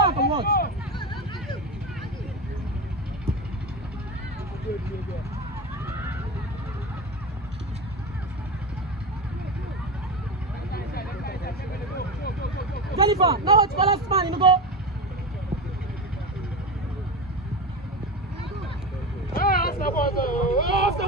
back and watch. Jennifer, now it's balance man, you go. After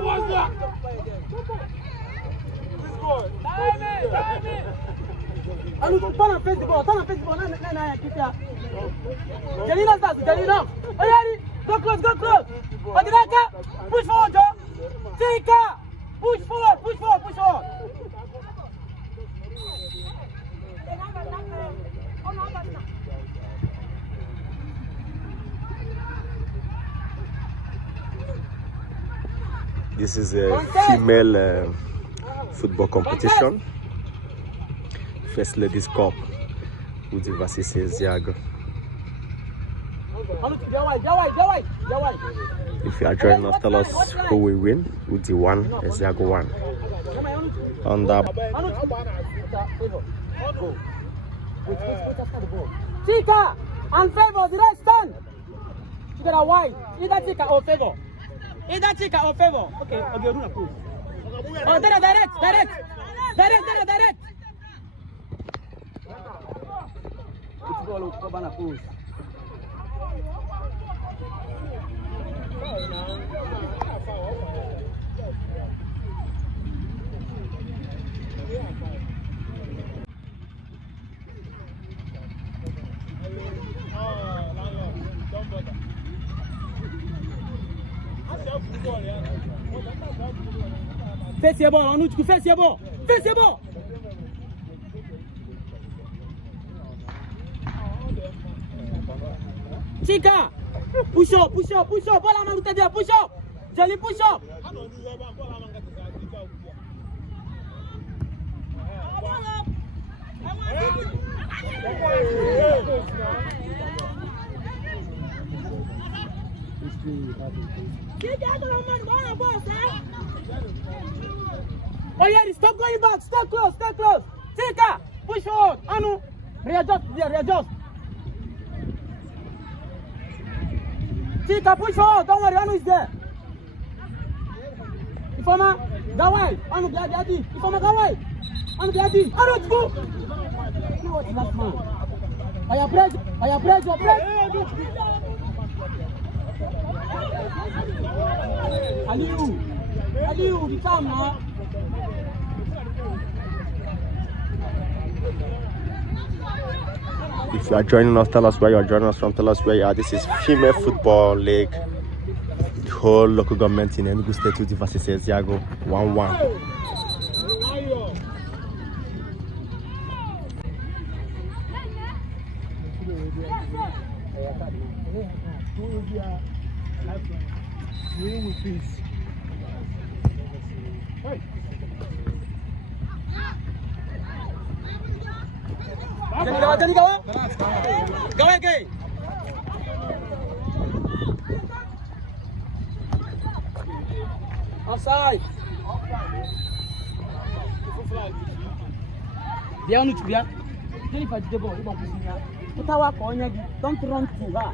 one block. Turn and face the ball, no, keep here. Jelena starts, Jelena. Go close. Odinaka, push forward, Joe. Tika, push forward. This is a female football competition. First Ladies Cup with the versus Eziago. If you are joining us, tell us who will win. Uzi won, Eziago won. On the Tika and Favor, did I stand? You got a white. Either Tika or Favor. Okay, Runa, please. Oh, direct. Football, Kobana, please. Face your ball, Anuchku, face your ball. Chica, push up. Ball man there, push up. Jelly, push up. Oh yeah, stop going back. Stay close. Tika, push forward. Anu, readjust. Tika, push forward. Don't worry, Anu is there. Ifama, Gawai. Anu, Biadi. Ifama, Gawai. Anu, Biadi. Anu, let's go. You know what, last man. I press. Aliu, the time now. If you are joining us, tell us where you are joining us from. Tell us where you are. This is Female Football League. The whole local government in Enugu State Uzi versus Eziago 1-1. Go again. Offside. Biar. Jennifer, the ball. Don't run to her.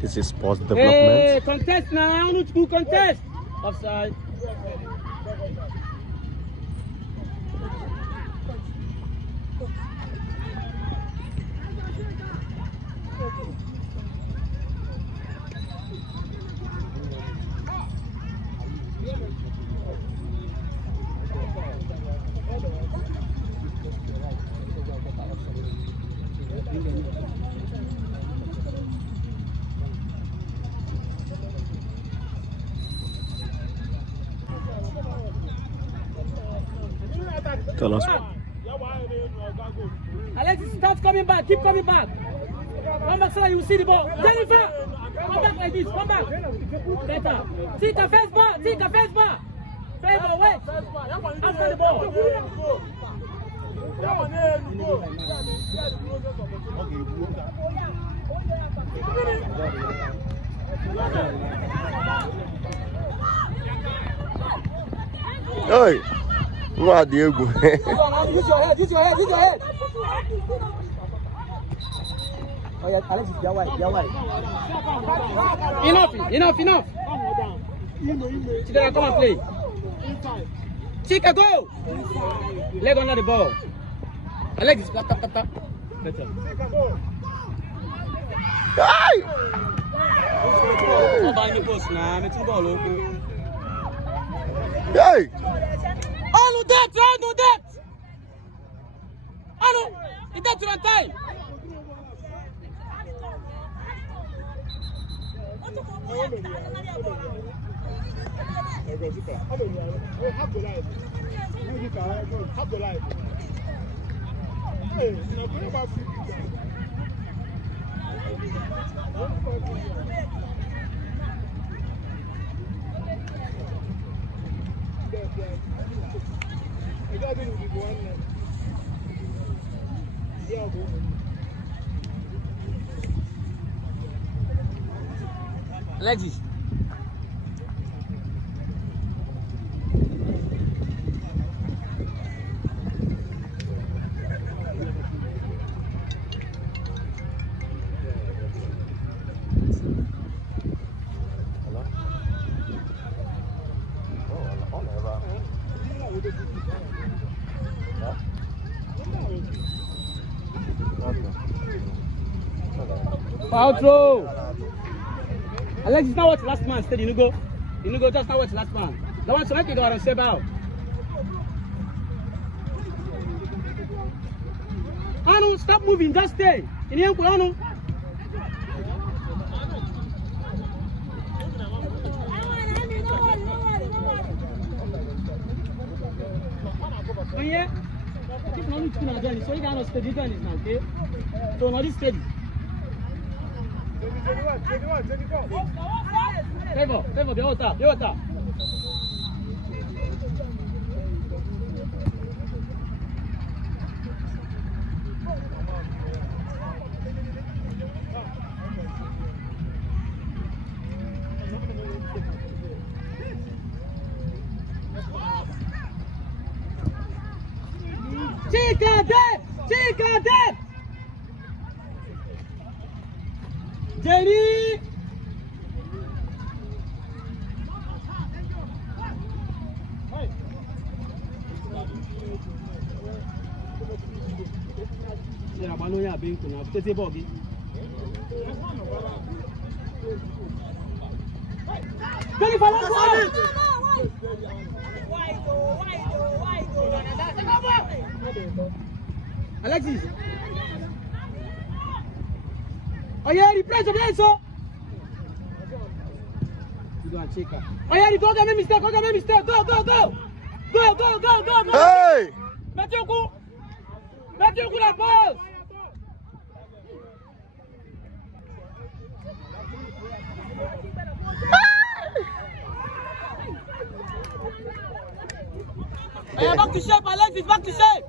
This is sports development. Hey, contest now. Contest. Offside. Tell us. Alexis, start coming back. Keep coming back. Come back so that you see the ball. Jennifer, come back like this. Come back. Better. Tika, first bar. Favor, wait. After the ball. Hey, what do you go? Use your head, use your head, use your head. Oh yeah, Alex, you're white, you're white. Enough. Chika, come and play. Chika, go. Leg under the ball. Alex, tap. Better. Hey! Hey! No depth. It's depth on time. Alexis. Foul throw. Alexis, now watch last man. Steady, you go. Just now watch last man. The one so like you got to step out. Anu, stop moving. Just stay. In here, Anu. Oh yeah. Keep on looking at Johnny. So you cannot steady Johnny now, okay? So now this steady. Favor, the water. Chika dead! Jenny! Alexis! Oh yeah, replay so. You go and check her. Oh yeah, don't make mistake. Go. Hey! Mathieu, la passe. Hey, back to shape, Alexis, back to shape.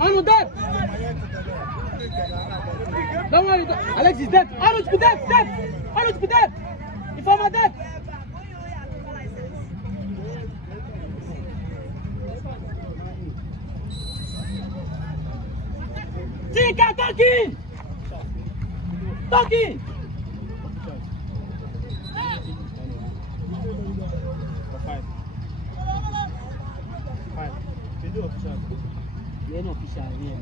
Anu dead. Don't worry, Alex is dead. Anu is dead. Informer dead. Chika, talking. You're not official here.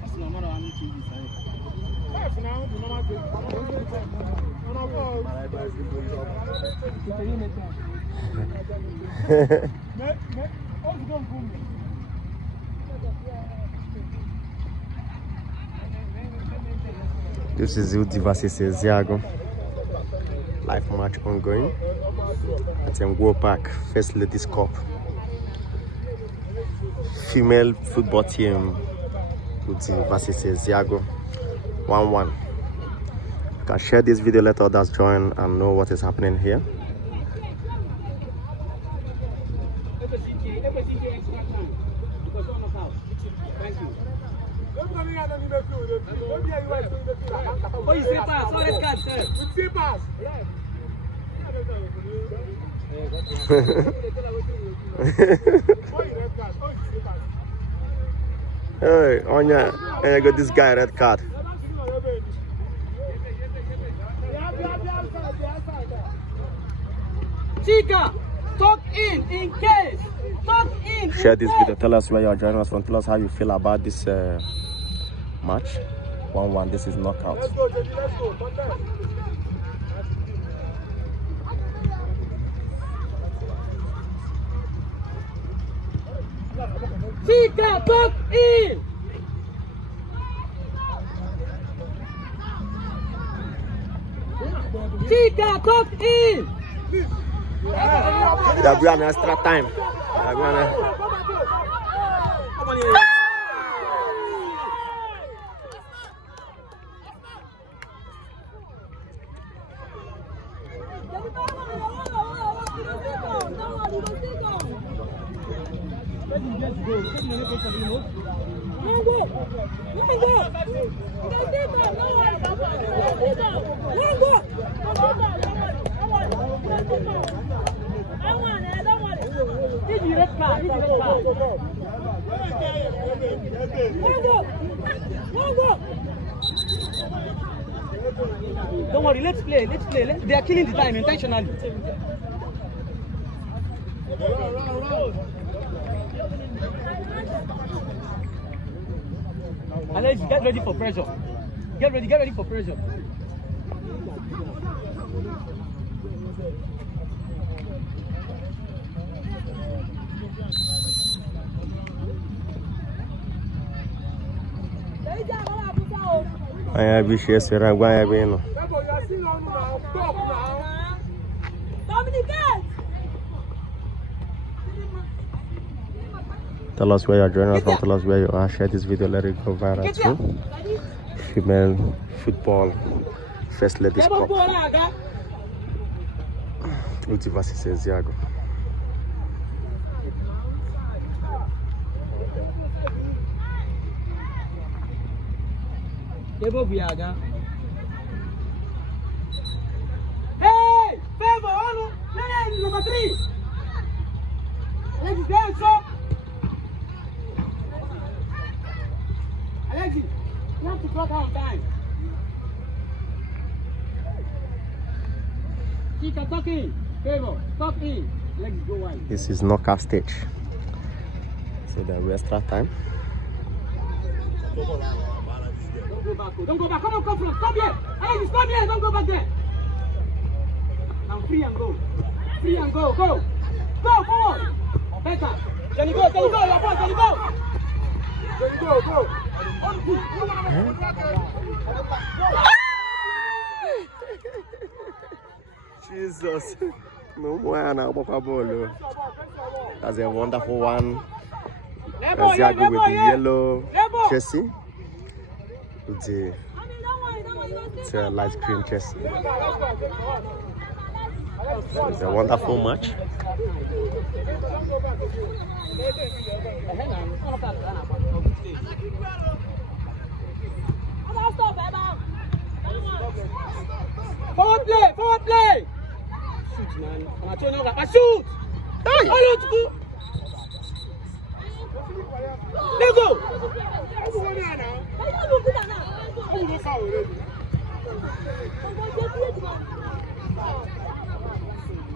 That's no matter how many TV This is Udi versus Ziago. Live match ongoing at Ngwo Park, First Ladies Cup. Female football team Udi versus Ziago. 1-1. You can share this video, let others join and know what is happening here. Thank you. Oh, you see pass. Oh, red card, sir. You see pass. Hey, Onya, and I got this guy red card. Chica, tuck in case. Tuck in. Share this video. Tell us where you're joining us from. Tell us how you feel about this match. 1-1. This is knockout. Let's go, Jenny. Let's go. Chica, tuck in. Chica, tuck in. They're going extra time. Don't worry, let's play. They are killing the time intentionally. Alex, get ready for pressure. Get ready for pressure. I be sure Sarah why I been. Tell us where you're joining us from. Tell us where you are. Share this video. Let it go viral too. Female football first ladies cup. Uti versus Eziago. Hey, Favor, number 3. Let's dance up. Alexis, you have to clock out time. Chica, tuck in. Favor, tuck in. Let's go wide. This is knockout stage. So the extra time. Don't go back. Come on, come front. Stop here. Alexis, stop here. Don't go back there. Now free and go. Free and go. Go. Go forward. Better. Can you go? Can you go? Your boss, can you go? Can you go? Go. Jesus. No more now, Bolo. That's a wonderful one. Eziago with the yellow jersey. With the light green jersey. So it's a wonderful match. Forward play! Shoot, man. Shoot! Hey! Let's go!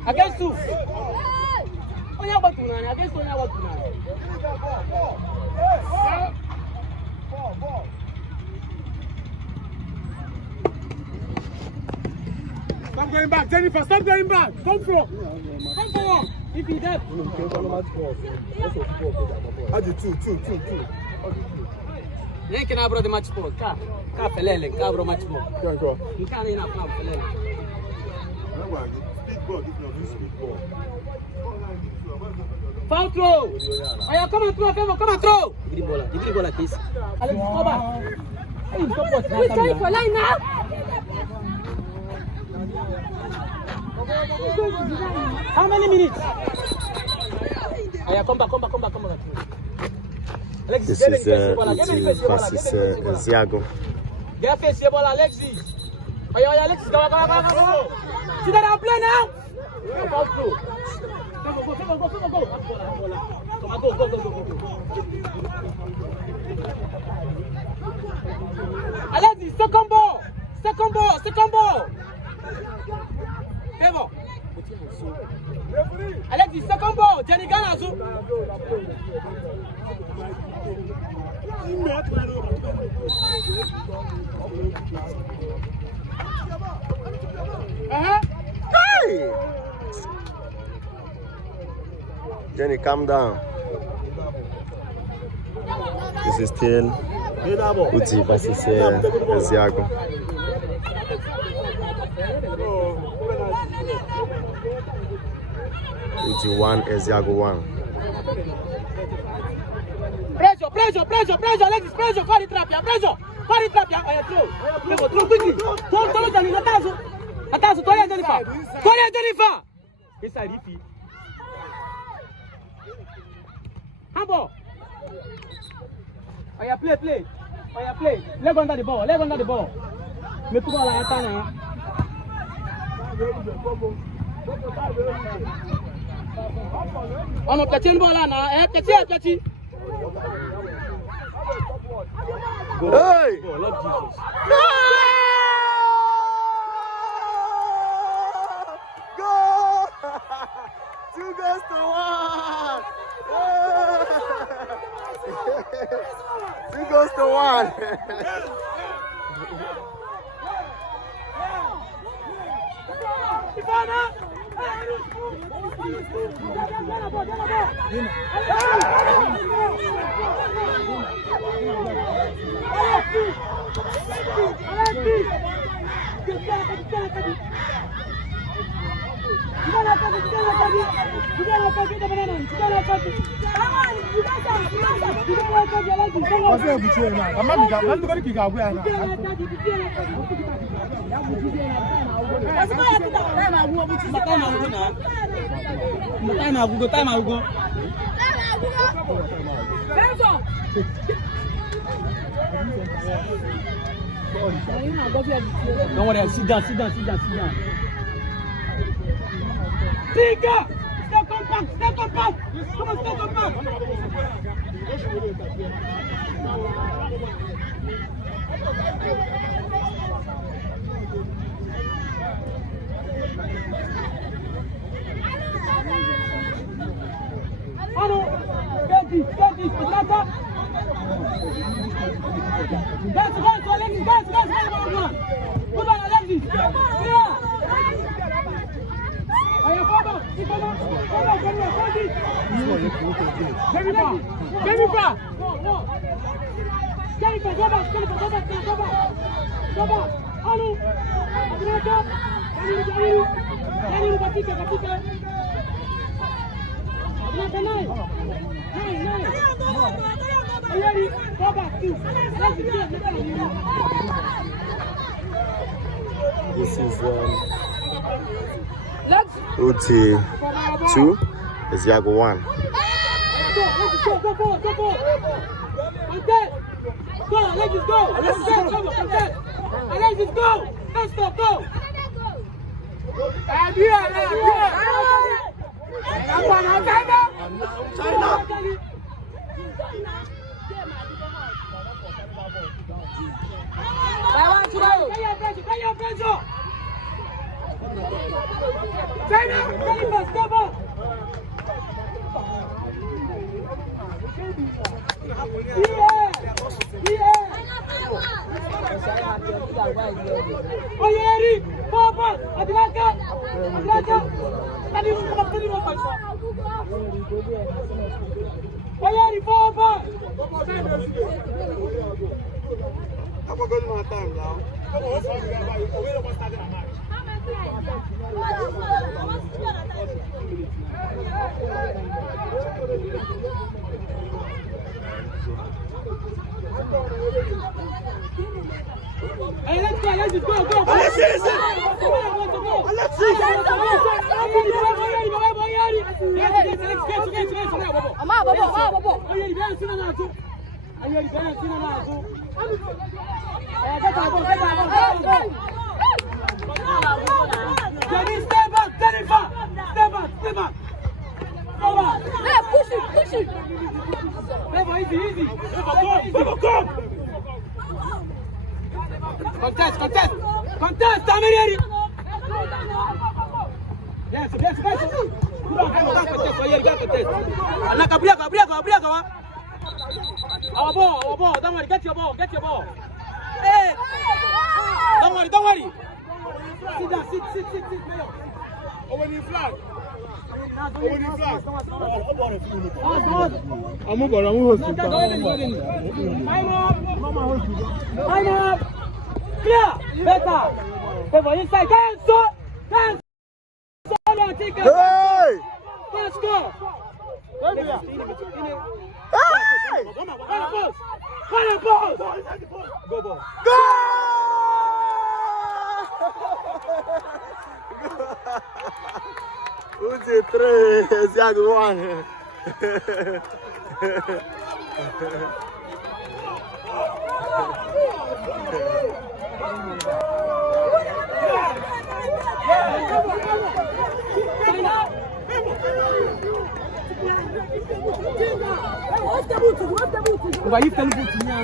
Against two. Against Stop going back, Jennifer. Stop going back. Come forward. If he dead. Two. Nem que na abro de match sport. Cá pelele, cá abro match sport. Go. Não cá nem na pelele. Foul throw. Aya, come and throw, Favor, come and throw. Give me bola, please. Alex, go back. Hey, stop for line now. How many minutes? Aya, come back. This is versus Ziago. Get face here, ball, Alexis. Oh, Alexis, go. See that I'm playing now? Go. Alexis, second ball. Favor. Alexis, second ball. Jenny Ganazu. Hey! Jenny, calm down. This is still Uzi versus Ziago. Uzi 1, Ziago 1. Pressure, Alexis, pressure, call it trap, yeah, pressure, throw quickly, throw Jenny, Natazo, Jennifer, inside Ifi, handball, play, leg under the ball, me put la atana, on a ball na, petit. Go. Hey! Go, Lord Jesus. No! Go! 2 goes to 1. 2 goes to 1. Don't worry, sit down. Tika! Stay compact! Come on, stay compact! Get this, Guys, Alexis, guys, Come on, Alexis! Yeah! Jennifer, go back. Allô? This is Uzi 2, Ziago 1. Go, Alexis, go! Alexis, go! Let's go! Oyeri, Papa, Adilaka, Oyeri, Papa. I'm going to my time now. Hey, let's go, let's go. Ayé ìgbẹ́rẹ̀ sínú náà tó. Kẹ́kọ̀ọ́ àbọ̀, kẹ́kọ̀ọ́ àbọ̀, kẹ́kọ̀ọ́ àbọ̀. Jenny, stay back, stay back, stay back, stay back. Hey, push it, push it. Favor, easy, easy. Favor, come. Contest, contest, contest. I'm ready. Yes, yes, yes. Anaka, break, break, break. Our ball. Don't worry, get your ball, get your ball. Hey, don't worry, don't worry. Sit down, sit, Mayo. Over the flag. Over the flag. I'm over. Line up. Clear. Better. Favor inside. Cancel. Hey! Let's go. Hey! Fire ball. Go ball. Go! Who's it? 3, Ziago 1. Vai ir pelo botinho,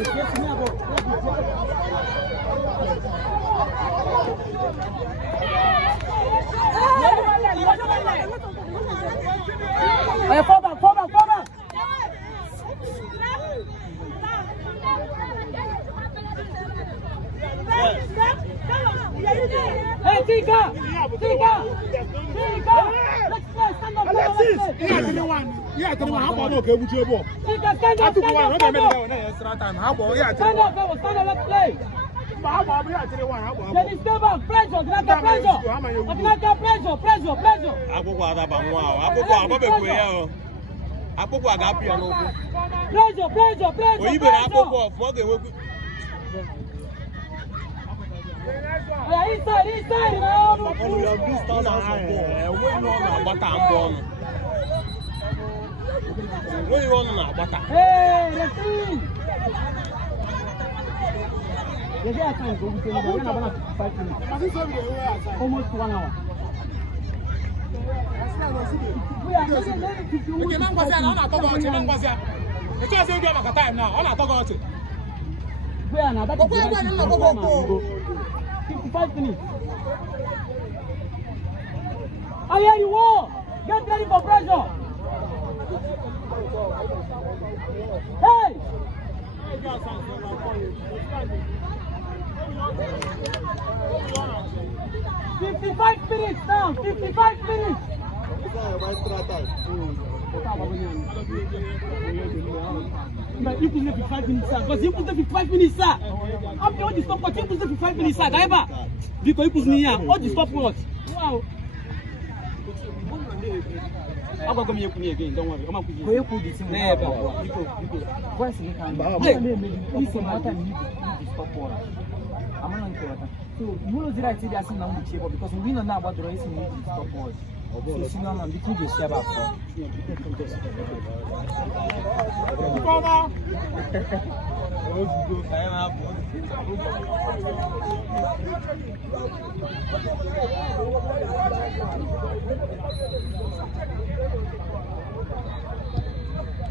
é foda. Hey, Tika! Let's play, stand up. Alexis! Yeah, how about no okay with your ball? Tika, stand up, Stand up, let's play. How about we are 3-1? How about? Jenny, stay back, pressure. Akoko adaba nwa o. Akoko abobekwe ya o. Akoko agapi ya no. Pressure. Oyibe na akoko of mo ga-enwekwu. Inside. Ọnụ ya this town as of ball. Enweghị ọ na-agbata mbọ ọnụ. Enweghị ọnụ na-agbata. Hey, referee. The guy can't go with anybody. We're not 5 minutes. Almost 1 hour. Okay, man, what's that? I'm not talking about it. Man, what's that? It's just a game of time now. I'm not talking about it. Where now? That's 55 minutes. I hear you all. Get ready for pressure. Hey! 55 minutes now. 55 minutes. But you put the 55 minutes, sir. Because you put the 55 minutes, sir. I'm the stopwatch. You put the 55 minutes, sir. Driver. Because you put me here. All the stopwatch. Wow. I'm going to come here again. Don't worry. I'm going to put this in there. Where's the time? Listen, what time you need to stopwatch? I'm not sure. So you know the right thing that's in the table because we don't know about the race in the stopwatch. So you know I'm the kid to share about.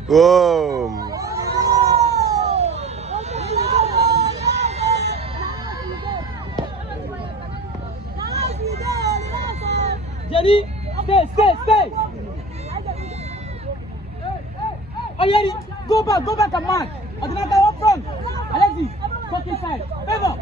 Whoa. Jenny, stay. Oyeri, go back and mark. Adinaka up front. Alexis, cut inside. Favor.